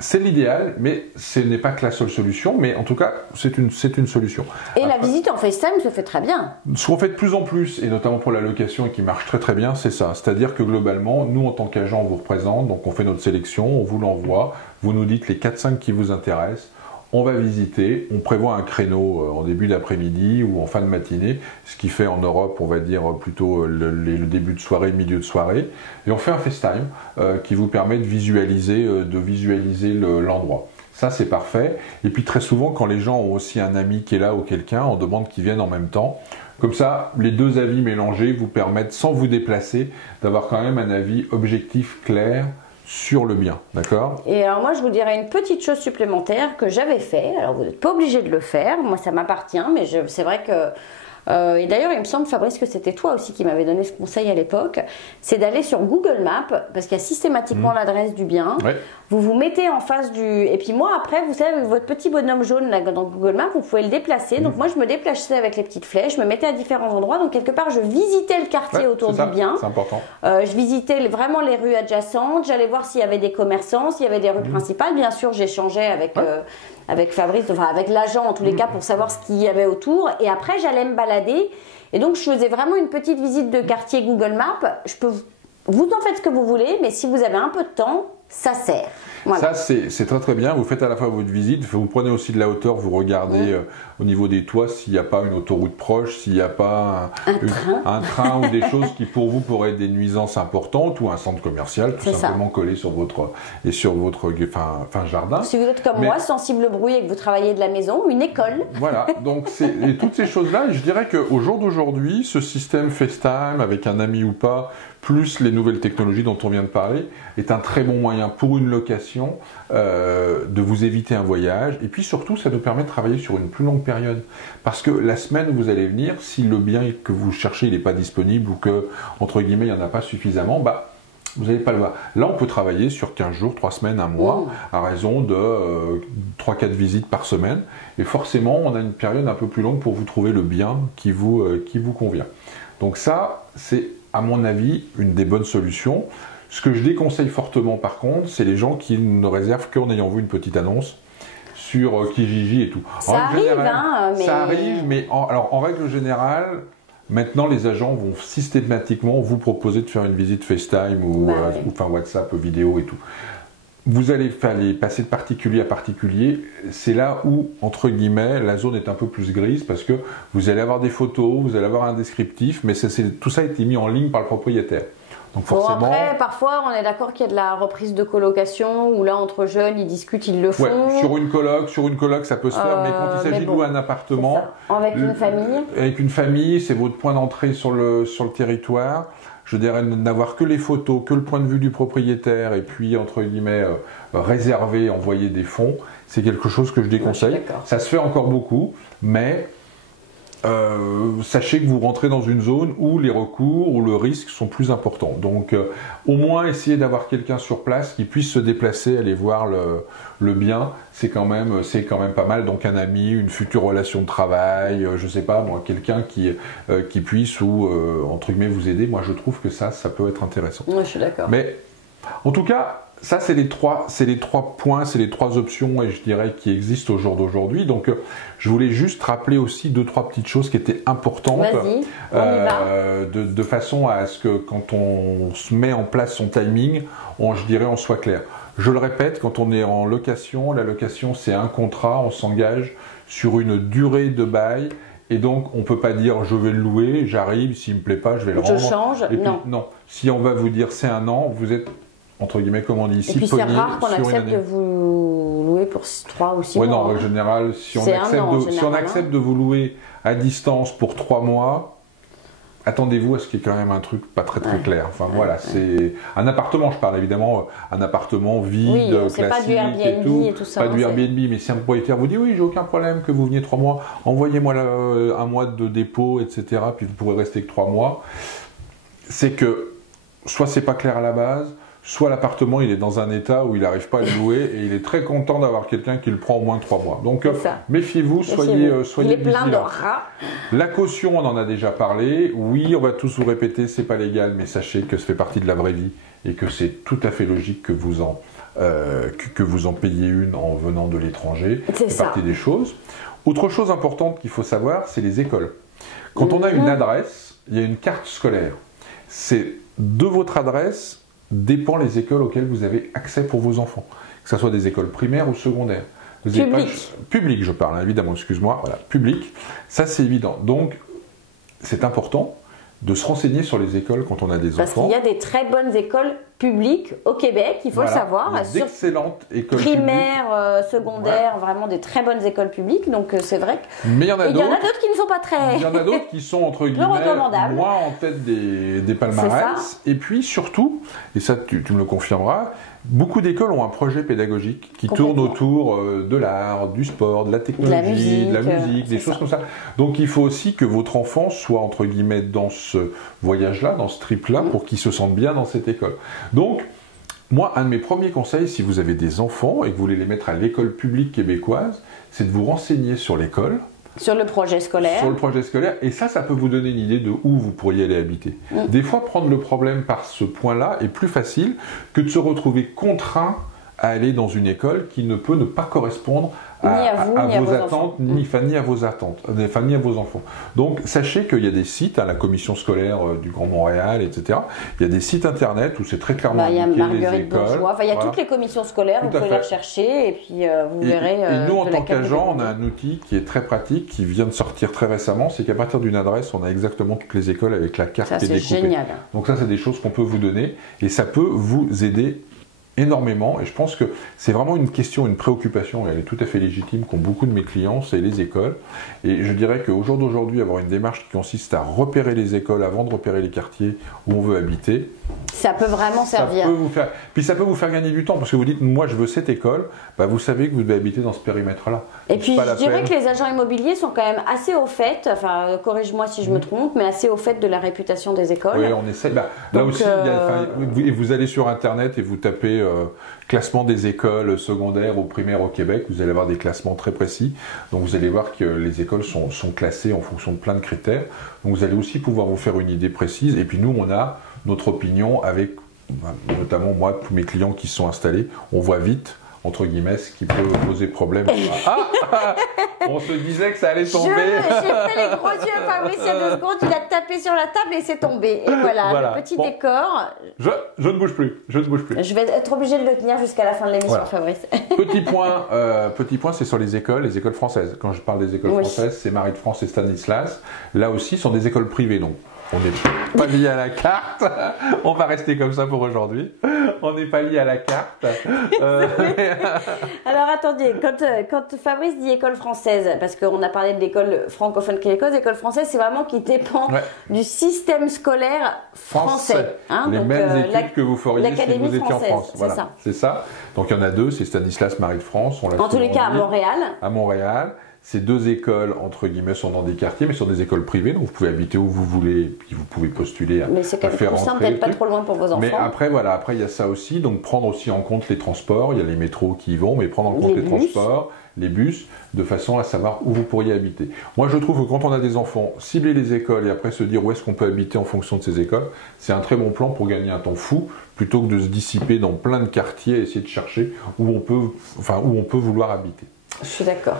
c'est l'idéal, mais ce n'est pas que la seule solution, mais en tout cas, c'est une solution. Et la visite en FaceTime se fait très bien. Ce qu'on fait de plus en plus, et notamment pour la location, et qui marche très très bien, c'est ça. C'est-à-dire que globalement, nous en tant qu'agent, on vous représente, donc on fait notre sélection, on vous l'envoie, vous nous dites les 4-5 qui vous intéressent, on va visiter, on prévoit un créneau en début d'après-midi ou en fin de matinée, ce qui fait en Europe, on va dire plutôt le début de soirée, milieu de soirée, et on fait un FaceTime qui vous permet de visualiser l'endroit. Ça, c'est parfait. Et puis très souvent, quand les gens ont aussi un ami qui est là ou quelqu'un, on demande qu'ils viennent en même temps. Comme ça, les deux avis mélangés vous permettent, sans vous déplacer, d'avoir quand même un avis objectif, clair, sur le bien, d'accord? Et alors moi je vous dirais une petite chose supplémentaire que j'avais fait, alors vous n'êtes pas obligé de le faire, moi ça m'appartient, mais c'est vrai que et d'ailleurs il me semble Fabrice que c'était toi aussi qui m'avait donné ce conseil à l'époque, c'est d'aller sur Google Maps parce qu'il y a systématiquement l'adresse du bien. Ouais. Vous vous mettez en face du... Et puis moi après vous savez votre petit bonhomme jaune là dans Google Maps vous pouvez le déplacer, donc moi je me déplaçais avec les petites flèches, je me mettais à différents endroits, donc quelque part je visitais le quartier autour du bien. C'est important. Je visitais vraiment les rues adjacentes, j'allais voir s'il y avait des commerçants, s'il y avait des rues principales, bien sûr j'échangeais avec Fabrice, enfin avec l'agent en tous les cas pour savoir ce qu'il y avait autour, et après j'allais me balader, et donc je faisais vraiment une petite visite de quartier Google Maps. Vous en faites ce que vous voulez, mais si vous avez un peu de temps, ça sert. Voilà. Ça, c'est très très bien. Vous faites à la fois votre visite, vous prenez aussi de la hauteur, vous regardez au niveau des toits s'il n'y a pas une autoroute proche, s'il n'y a pas un train ou des choses qui pour vous pourraient être des nuisances importantes, ou un centre commercial tout simplement collé sur votre jardin. Si vous êtes comme moi, sensible au bruit et que vous travaillez de la maison, une école. Voilà, donc toutes ces choses-là, je dirais qu'au jour d'aujourd'hui, ce système FaceTime avec un ami ou pas, plus les nouvelles technologies dont on vient de parler, est un très bon moyen pour une location de vous éviter un voyage. Et puis surtout, ça nous permet de travailler sur une plus longue période. Parce que la semaine où vous allez venir, si le bien que vous cherchez n'est pas disponible ou que, entre guillemets, il n'y en a pas suffisamment, vous n'allez pas le voir. Là, on peut travailler sur 15 jours, 3 semaines, 1 mois, à raison de 3-4 visites par semaine. Et forcément, on a une période un peu plus longue pour vous trouver le bien qui vous convient. Donc ça, c'est à mon avis, une des bonnes solutions. Ce que je déconseille fortement par contre, c'est les gens qui ne réservent qu'en ayant vu une petite annonce sur Kijiji et tout. Ça arrive, mais en règle générale, maintenant les agents vont systématiquement vous proposer de faire une visite FaceTime ou WhatsApp vidéo et tout. Vous allez passer de particulier à particulier, c'est là où, entre guillemets, la zone est un peu plus grise parce que vous allez avoir des photos, vous allez avoir un descriptif, mais tout ça a été mis en ligne par le propriétaire. Donc forcément... après, parfois, on est d'accord qu'il y a de la reprise de colocation où là, entre jeunes, ils discutent, ils le font. Ouais, sur une coloc, ça peut se faire, mais quand il s'agit de louer un appartement... Avec une famille. Avec une famille, c'est votre point d'entrée sur le territoire. je dirais n'avoir que les photos, que le point de vue du propriétaire, et puis, entre guillemets, réserver, envoyer des fonds, c'est quelque chose que je déconseille. Ça se fait encore beaucoup, mais sachez que vous rentrez dans une zone où les recours ou le risque sont plus importants. Donc, au moins, essayez d'avoir quelqu'un sur place qui puisse se déplacer, aller voir le bien. C'est quand même pas mal. Donc, un ami, une future relation de travail, je sais pas, moi, quelqu'un qui puisse ou entre guillemets vous aider. Moi, je trouve que ça peut être intéressant. Oui, je suis d'accord. Mais en tout cas, ça, c'est les trois points, c'est les trois options, et je dirais qui existent au jour d'aujourd'hui. Donc, je voulais juste rappeler aussi 2-3 petites choses qui étaient importantes, de façon à ce que quand on se met en place son timing, on soit clair. Je le répète, quand on est en location, la location c'est un contrat, on s'engage sur une durée de bail. Et donc, on ne peut pas dire je vais le louer, j'arrive, s'il ne me plaît pas, je vais le rendre. Je change, et puis, non. Si on va vous dire c'est un an, vous êtes, entre guillemets, comme on dit ici, et puis c'est rare qu'on accepte de vous louer pour 3 ou 6 mois. Oui, non, en général, si on accepte de vous louer à distance pour 3 mois, attendez-vous à ce qu'il y ait quand même un truc pas très clair. Enfin voilà, c'est un appartement, je parle évidemment, un appartement vide, classique, pas du Airbnb et tout ça. Pas du Airbnb, mais si un propriétaire vous dit oui, j'ai aucun problème que vous veniez 3 mois, envoyez-moi un mois de dépôt, etc. Puis vous pourrez rester que 3 mois. C'est que soit c'est pas clair à la base, soit l'appartement il est dans un état où il n'arrive pas à le louer et il est très content d'avoir quelqu'un qui le prend au moins 3 mois. Donc méfiez-vous, soyez il est plein de rats. La caution, on en a déjà parlé. Oui, on va tous vous répéter, c'est pas légal, mais sachez que ça fait partie de la vraie vie et que c'est tout à fait logique que vous en payiez une en venant de l'étranger. C'est partie des choses. Autre chose importante qu'il faut savoir, c'est les écoles. Quand on a une adresse, il y a une carte scolaire. C'est de votre adresse dépend les écoles auxquelles vous avez accès pour vos enfants, que ce soit des écoles primaires ou secondaires. Public, je parle, évidemment, excuse-moi, voilà, public, ça c'est évident. Donc, c'est important de se renseigner sur les écoles quand on a des enfants. Parce qu'il y a des très bonnes écoles publiques au Québec, il faut le savoir. D'excellentes écoles primaires, secondaires, vraiment des très bonnes écoles publiques. Donc c'est vrai que. Mais il y en a d'autres qui ne sont pas très. Il y en a d'autres qui sont entre guillemets moins en tête des palmarès. Et puis surtout, et ça tu me le confirmeras, beaucoup d'écoles ont un projet pédagogique qui tourne autour de l'art, du sport, de la technologie, de la musique, des choses comme ça. Donc il faut aussi que votre enfant soit entre guillemets dans ce voyage-là, dans ce trip-là, pour qu'il se sente bien dans cette école. Donc, moi, un de mes premiers conseils, si vous avez des enfants et que vous voulez les mettre à l'école publique québécoise, c'est de vous renseigner sur l'école. Sur le projet scolaire. Sur le projet scolaire. Et ça peut vous donner une idée de où vous pourriez aller habiter. Des fois, prendre le problème par ce point-là est plus facile que de se retrouver contraint à aller dans une école qui ne peut ne pas correspondre à vos attentes, ni à vos attentes, ni à vos enfants. Donc, sachez qu'il y a des sites, la commission scolaire du Grand Montréal, etc. Il y a des sites internet où c'est très clairement indiqué les écoles. Il y a Marguerite Bourgeois, il y a toutes les commissions scolaires, vous pouvez les rechercher et puis vous verrez. Et nous, en tant qu'agents, on a un outil qui est très pratique, qui vient de sortir très récemment, c'est qu'à partir d'une adresse, on a exactement toutes les écoles avec la carte qui est découpée. C'est génial. Donc ça, c'est des choses qu'on peut vous donner et ça peut vous aider énormément, et je pense que c'est vraiment une question, une préoccupation, et elle est tout à fait légitime, qu'ont beaucoup de mes clients, c'est les écoles. Et je dirais qu'au jour d'aujourd'hui, avoir une démarche qui consiste à repérer les écoles avant de repérer les quartiers où on veut habiter, ça peut vraiment servir. Puis ça peut vous faire gagner du temps, parce que vous dites, moi je veux cette école, vous savez que vous devez habiter dans ce périmètre-là. Et puis je dirais que les agents immobiliers sont quand même assez au fait, enfin corrige-moi si je me trompe, mais assez au fait de la réputation des écoles. Oui, on essaie. Là aussi, vous allez sur Internet et vous tapez classement des écoles secondaires ou primaires au Québec, vous allez avoir des classements très précis. Donc vous allez voir que les écoles sont classées en fonction de plein de critères. Donc vous allez aussi pouvoir vous faire une idée précise. Et puis nous, on a notre opinion avec, notamment moi, tous mes clients qui sont installés, on voit vite, entre guillemets, ce qui peut poser problème. On se disait que ça allait tomber. J'ai fait les gros yeux, Fabrice, il y a 2 secondes, il a tapé sur la table et c'est tombé. Et voilà, le petit décor. Je ne bouge plus, Je vais être obligée de le tenir jusqu'à la fin de l'émission, Fabrice. Petit point, c'est sur les écoles françaises. Quand je parle des écoles françaises, c'est Marie de France et Stanislas. Là aussi, ce sont des écoles privées, donc on n'est pas lié à la carte. On va rester comme ça pour aujourd'hui. on n'est pas lié à la carte. Alors attendez, quand Fabrice dit école française, parce qu'on a parlé de l'école francophone québécoise, l'école française, c'est vraiment qui dépend du système scolaire français. Hein, les mêmes études que vous feriez si vous étiez en France. Voilà, c'est ça. Donc il y en a deux, c'est Stanislas Marie de France. En tous les cas, à Montréal. À Montréal. Ces deux écoles, entre guillemets, sont dans des quartiers, mais sont des écoles privées, donc vous pouvez habiter où vous voulez, puis vous pouvez postuler à faire rentrer. Mais c'est quand même plus simple d'être pas trop loin pour vos enfants. Mais après, voilà, après il y a ça aussi, donc prendre aussi en compte les transports, il y a les métros qui y vont, mais prendre en compte les transports, les bus, de façon à savoir où vous pourriez habiter. Moi, je trouve que quand on a des enfants, cibler les écoles et après se dire où est-ce qu'on peut habiter en fonction de ces écoles, c'est un très bon plan pour gagner un temps fou, plutôt que de se dissiper dans plein de quartiers et essayer de chercher où on peut vouloir habiter. Je suis d'accord.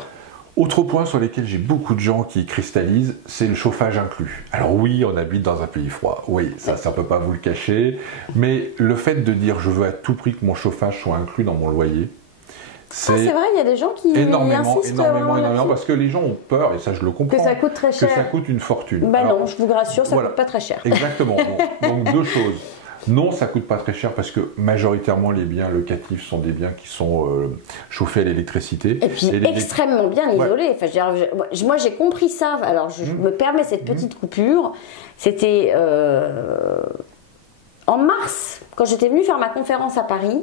Autre point sur lequel j'ai beaucoup de gens qui cristallisent, c'est le chauffage inclus. Alors oui, on habite dans un pays froid, oui, ça ne peut pas vous le cacher, mais le fait de dire je veux à tout prix que mon chauffage soit inclus dans mon loyer, c'est vrai, il y a des gens qui insistent énormément, parce que les gens ont peur, et ça je le comprends, que ça coûte très cher, que ça coûte une fortune. Alors, non, je vous rassure, ça ne coûte pas très cher. Exactement, donc deux choses. Non, ça ne coûte pas très cher parce que majoritairement les biens locatifs sont des biens qui sont chauffés à l'électricité. Et puis extrêmement bien isolés. Enfin, moi j'ai compris ça, alors je me permets cette petite coupure. C'était en mars, quand j'étais venue faire ma conférence à Paris,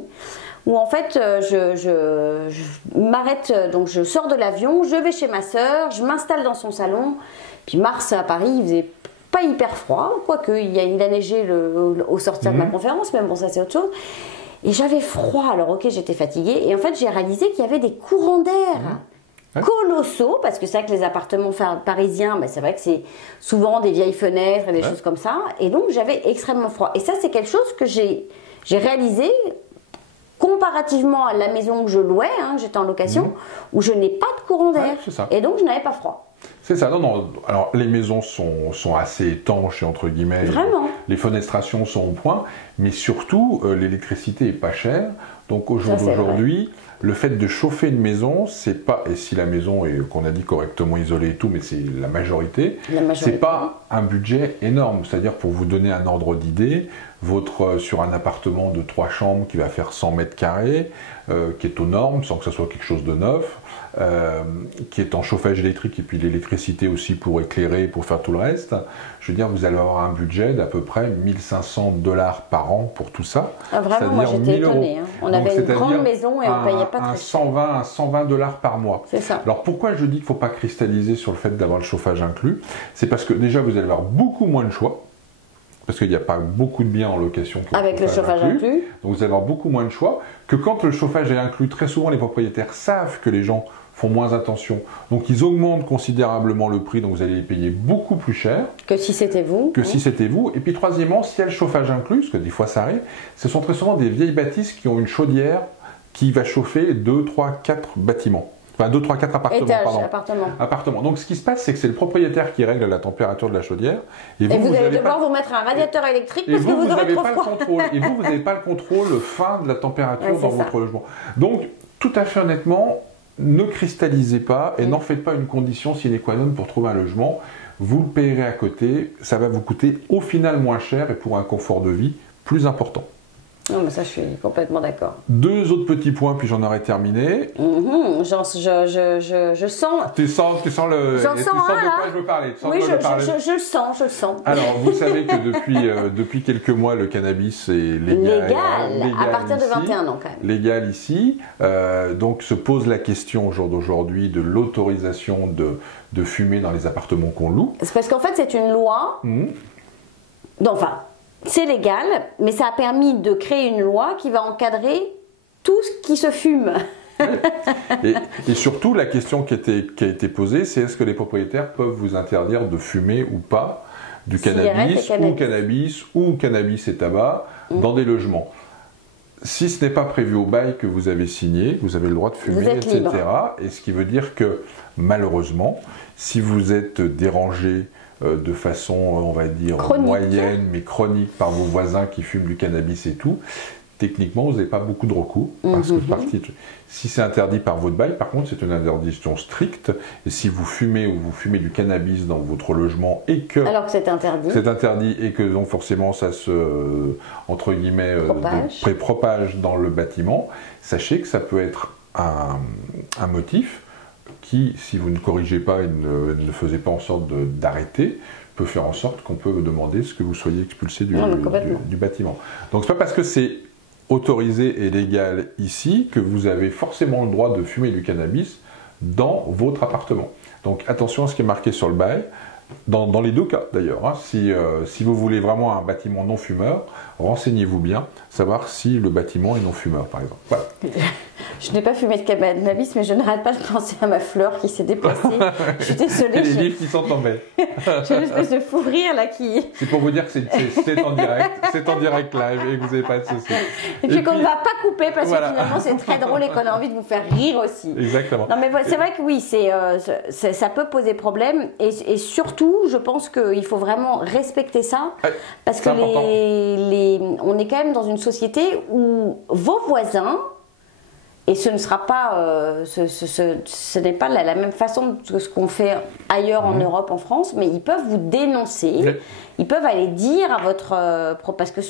où en fait je m'arrête, donc je sors de l'avion, je vais chez ma sœur, je m'installe dans son salon. Puis mars à Paris, il faisait pas hyper froid, quoique il a neigé au sortir de ma conférence, mais bon, ça c'est autre chose. Et j'avais froid, alors ok, j'étais fatiguée, et en fait j'ai réalisé qu'il y avait des courants d'air colossaux, parce que c'est vrai que les appartements parisiens, c'est vrai que c'est souvent des vieilles fenêtres et des choses comme ça, et donc j'avais extrêmement froid. Et ça c'est quelque chose que j'ai réalisé comparativement à la maison que je louais, j'étais en location, où je n'ai pas de courant d'air, et donc je n'avais pas froid. C'est ça, non. Alors, les maisons sont assez étanches, entre guillemets. Vraiment. Les fenestrations sont au point, mais surtout, l'électricité est pas chère. Donc, au jour d'aujourd'hui, le fait de chauffer une maison, c'est pas, et si la maison est, qu'on a dit, correctement isolée et tout, mais c'est la majorité, c'est pas un budget énorme. C'est-à-dire, pour vous donner un ordre d'idée, sur un appartement de 3 chambres qui va faire 100 mètres carrés, qui est aux normes, sans que ce soit quelque chose de neuf, qui est en chauffage électrique et puis l'électricité aussi pour éclairer, pour faire tout le reste, je veux dire, vous allez avoir un budget d'à peu près $1 500 par an pour tout ça. Ah, vraiment, moi j'étais étonnée. On avait une grande maison et on ne payait pas très cher. Un $120 par mois. C'est ça. Alors pourquoi je dis qu'il ne faut pas cristalliser sur le fait d'avoir le chauffage inclus? C'est parce que déjà vous allez avoir beaucoup moins de choix. Parce qu'il n'y a pas beaucoup de biens en location avec le chauffage inclus. Donc vous allez avoir beaucoup moins de choix que quand le chauffage est inclus. Très souvent, les propriétaires savent que les gens font moins attention. Donc ils augmentent considérablement le prix, donc vous allez les payer beaucoup plus cher. Que si c'était vous. Si c'était vous. Et puis troisièmement, s'il y a le chauffage inclus, parce que des fois ça arrive, ce sont très souvent des vieilles bâtisses qui ont une chaudière qui va chauffer 2, 3, 4 bâtiments. Enfin, 2, 3, 4 appartements. Appartements. Donc, ce qui se passe, c'est que c'est le propriétaire qui règle la température de la chaudière. Et vous allez devoir vous mettre un radiateur électrique parce que vous aurez trop froid. Et vous n'avez pas le contrôle fin de la température dans votre logement. Donc, tout à fait honnêtement, ne cristallisez pas et n'en faites pas une condition sine qua non pour trouver un logement. Vous le payerez à côté. Ça va vous coûter au final moins cher et pour un confort de vie plus important. Non, mais ça, je suis complètement d'accord. 2 autres petits points, puis j'en aurai terminé. Je sens... Tu sens le... J'en sens de quoi je veux parler. Oui, je le sens. Alors, vous savez que depuis quelques mois, le cannabis est légal à partir de 21 ans, quand même. Légal ici. Donc, se pose la question au jour d'aujourd'hui de l'autorisation de fumer dans les appartements qu'on loue. C'est parce qu'en fait, c'est une loi... Enfin... C'est légal, mais ça a permis de créer une loi qui va encadrer tout ce qui se fume. et surtout, la question qui a été posée, c'est est-ce que les propriétaires peuvent vous interdire de fumer ou pas du cannabis ou cannabis et tabac dans des logements. Si ce n'est pas prévu au bail que vous avez signé, vous avez le droit de fumer, etc. Et ce qui veut dire que, malheureusement, si vous êtes dérangé de façon, on va dire, chronique, moyenne, mais chronique par vos voisins qui fument du cannabis et tout, techniquement, vous n'avez pas beaucoup de recours. Parce que si c'est interdit par votre bail, par contre, c'est une interdiction stricte. Et si vous fumez ou vous fumez du cannabis dans votre logement et que... Alors que c'est interdit. C'est interdit et que donc forcément ça se, entre guillemets, propage dans le bâtiment, sachez que ça peut être un motif qui, si vous ne corrigez pas et ne faisiez pas en sorte d'arrêter, peut faire en sorte qu'on peut demander ce que vous soyez expulsé du bâtiment. Donc c'est pas parce que c'est autorisé et légal ici que vous avez forcément le droit de fumer du cannabis dans votre appartement. Donc attention à ce qui est marqué sur le bail, dans les deux cas d'ailleurs. Hein. Si vous voulez vraiment un bâtiment non fumeur, renseignez-vous bien, savoir si le bâtiment est non fumeur par exemple. Voilà. Je n'ai pas fumé de cannabis, mais je n'arrête pas de penser à ma fleur qui s'est déplacée. Je suis désolée. Et les livres qui sont tombés. J'ai une espèce de fou rire là qui... C'est pour vous dire que c'est en direct, c'est en direct live et que vous n'avez pas de soucis. Et puis qu'on ne va pas couper parce que finalement c'est très drôle et qu'on a envie de vous faire rire aussi. Exactement. Non mais c'est vrai que oui, ça peut poser problème et surtout je pense qu'il faut vraiment respecter ça parce que on est quand même dans une société où vos voisins, et ce ne sera pas, ce n'est pas la même façon que ce qu'on fait ailleurs en Europe, en France, mais ils peuvent vous dénoncer, ils peuvent aller dire à votre... parce que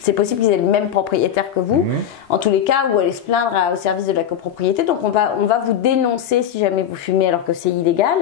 c'est possible qu'ils aient le même propriétaire que vous, en tous les cas, ou aller se plaindre au service de la copropriété. Donc on va vous dénoncer si jamais vous fumez alors que c'est illégal.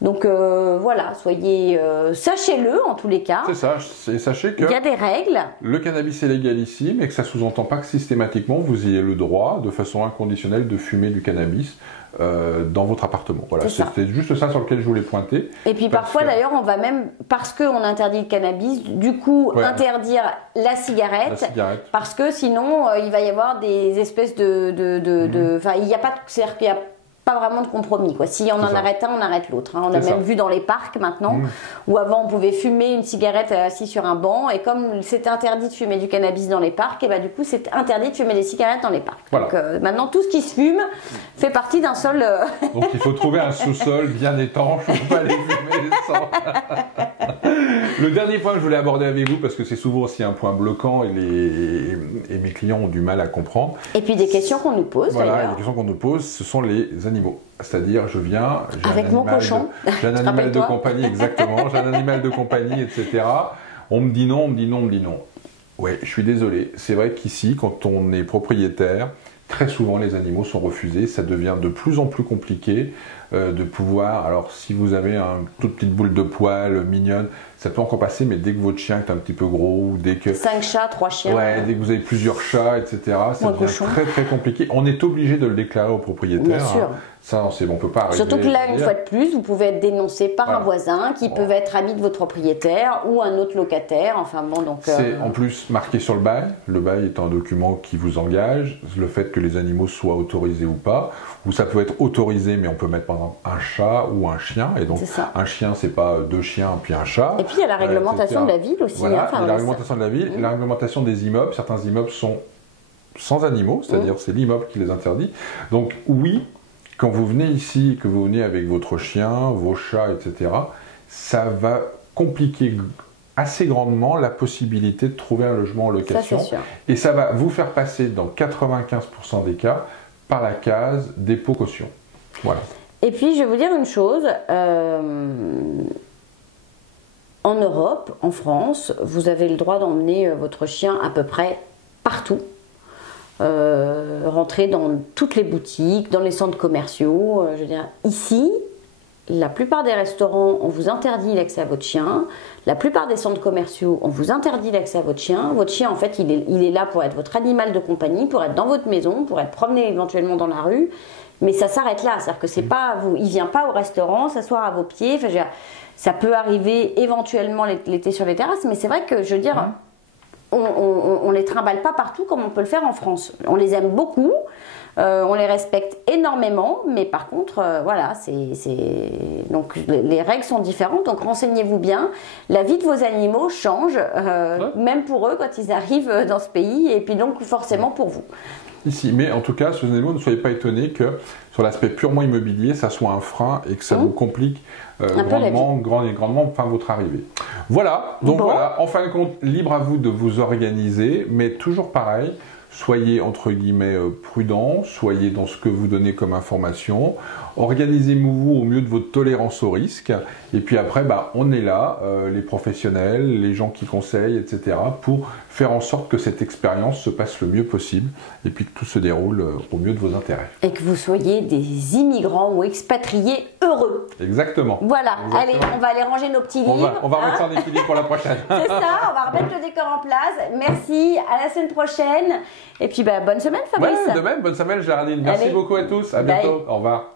Donc voilà, sachez-le en tous les cas. C'est ça, et sachez que il y a des règles. Le cannabis est légal ici, mais que ça ne sous-entend pas que systématiquement vous ayez le droit, de façon inconditionnelle, de fumer du cannabis dans votre appartement. Voilà, c'était juste ça sur lequel je voulais pointer. Et puis parfois d'ailleurs, on va même, parce qu'on interdit le cannabis, du coup interdire la cigarette, parce que sinon il va y avoir des espèces enfin, il n'y a pas, c'est-à-dire qu'il y a pas vraiment de compromis, quoi. Si on en arrête un, on arrête l'autre. Hein. On a même vu dans les parcs maintenant, où avant on pouvait fumer une cigarette assis sur un banc, et comme c'était interdit de fumer du cannabis dans les parcs, et bah du coup c'est interdit de fumer des cigarettes dans les parcs. Voilà. Donc maintenant tout ce qui se fume fait partie d'un seul... Donc il faut trouver un sous-sol bien étanche pour pas les fumer sans. Le dernier point que je voulais aborder avec vous, parce que c'est souvent aussi un point bloquant et mes clients ont du mal à comprendre. Et puis des questions qu'on nous pose d'ailleurs. Les questions qu'on nous pose, ce sont les animaux. C'est-à-dire, je viens, avec mon cochon. J'ai un animal de compagnie, exactement, j'ai un animal de compagnie, etc. On me dit non, on me dit non, on me dit non. Ouais, je suis désolé. C'est vrai qu'ici, quand on est propriétaire, très souvent les animaux sont refusés. Ça devient de plus en plus compliqué de pouvoir... Alors, si vous avez une toute petite boule de poils mignonne, ça peut encore passer, mais dès que votre chien est un petit peu gros, ou dès que... 5 chats, 3 chiens. Ouais, dès que vous avez plusieurs chats, etc., ça devient très très compliqué. On est obligé de le déclarer au propriétaire. Bien sûr. Ça, on peut pas arriver. Surtout que là, une fois de plus, vous pouvez être dénoncé par un voisin qui peut être ami de votre propriétaire ou un autre locataire. Enfin bon, donc. C'est en plus marqué sur le bail. Le bail est un document qui vous engage. Le fait que les animaux soient autorisés ou pas. Ou ça peut être autorisé, mais on peut mettre par exemple un chat ou un chien. Et donc un chien, c'est pas 2 chiens puis un chat. Et puis il y a la réglementation de la ville aussi. Voilà, il y a la réglementation de la ville, la réglementation des immeubles. Certains immeubles sont sans animaux, c'est-à-dire c'est l'immeuble qui les interdit. Donc oui. Quand vous venez ici, que vous venez avec votre chien, vos chats, etc., ça va compliquer assez grandement la possibilité de trouver un logement en location. Ça, c'est sûr. Et ça va vous faire passer, dans 95% des cas, par la case dépôt caution. Voilà. Et puis, je vais vous dire une chose. En Europe, en France, vous avez le droit d'emmener votre chien à peu près partout. Rentrer dans toutes les boutiques, dans les centres commerciaux. Je veux dire, ici, la plupart des restaurants, on vous interdit l'accès à votre chien. La plupart des centres commerciaux, on vous interdit l'accès à votre chien. Votre chien, en fait, il est là pour être votre animal de compagnie, pour être dans votre maison, pour être promené éventuellement dans la rue. Mais ça s'arrête là. C'est-à-dire que c'est pas, il vient pas au restaurant, s'asseoir à vos pieds. Enfin, je veux dire, ça peut arriver éventuellement l'été sur les terrasses, mais c'est vrai que, je veux dire... On les trimballe pas partout comme on peut le faire en France. On les aime beaucoup, on les respecte énormément, mais par contre, voilà, donc les règles sont différentes. Donc renseignez-vous bien. La vie de vos animaux change, même pour eux quand ils arrivent dans ce pays, et puis donc forcément pour vous. ici. Mais en tout cas, Susanne, ne soyez pas étonnés que sur l'aspect purement immobilier, ça soit un frein et que ça vous complique grandement votre arrivée. Voilà, donc voilà, en fin de compte, libre à vous de vous organiser, mais toujours pareil, soyez entre guillemets prudents, soyez dans ce que vous donnez comme information, organisez-vous au mieux de votre tolérance au risque, et puis après, on est là, les professionnels, les gens qui conseillent, etc., pour faire en sorte que cette expérience se passe le mieux possible, et puis que tout se déroule au mieux de vos intérêts. Et que vous soyez des immigrants ou expatriés heureux. Exactement. Voilà, Exactement. allez, on va aller ranger nos petits livres. On va remettre ça en équilibre pour la prochaine. C'est ça, on va remettre le décor en place. Merci, à la semaine prochaine. Et puis bonne semaine Fabrice. Ouais, de même, bonne semaine Géraldine. Merci beaucoup à tous, à bientôt, au revoir.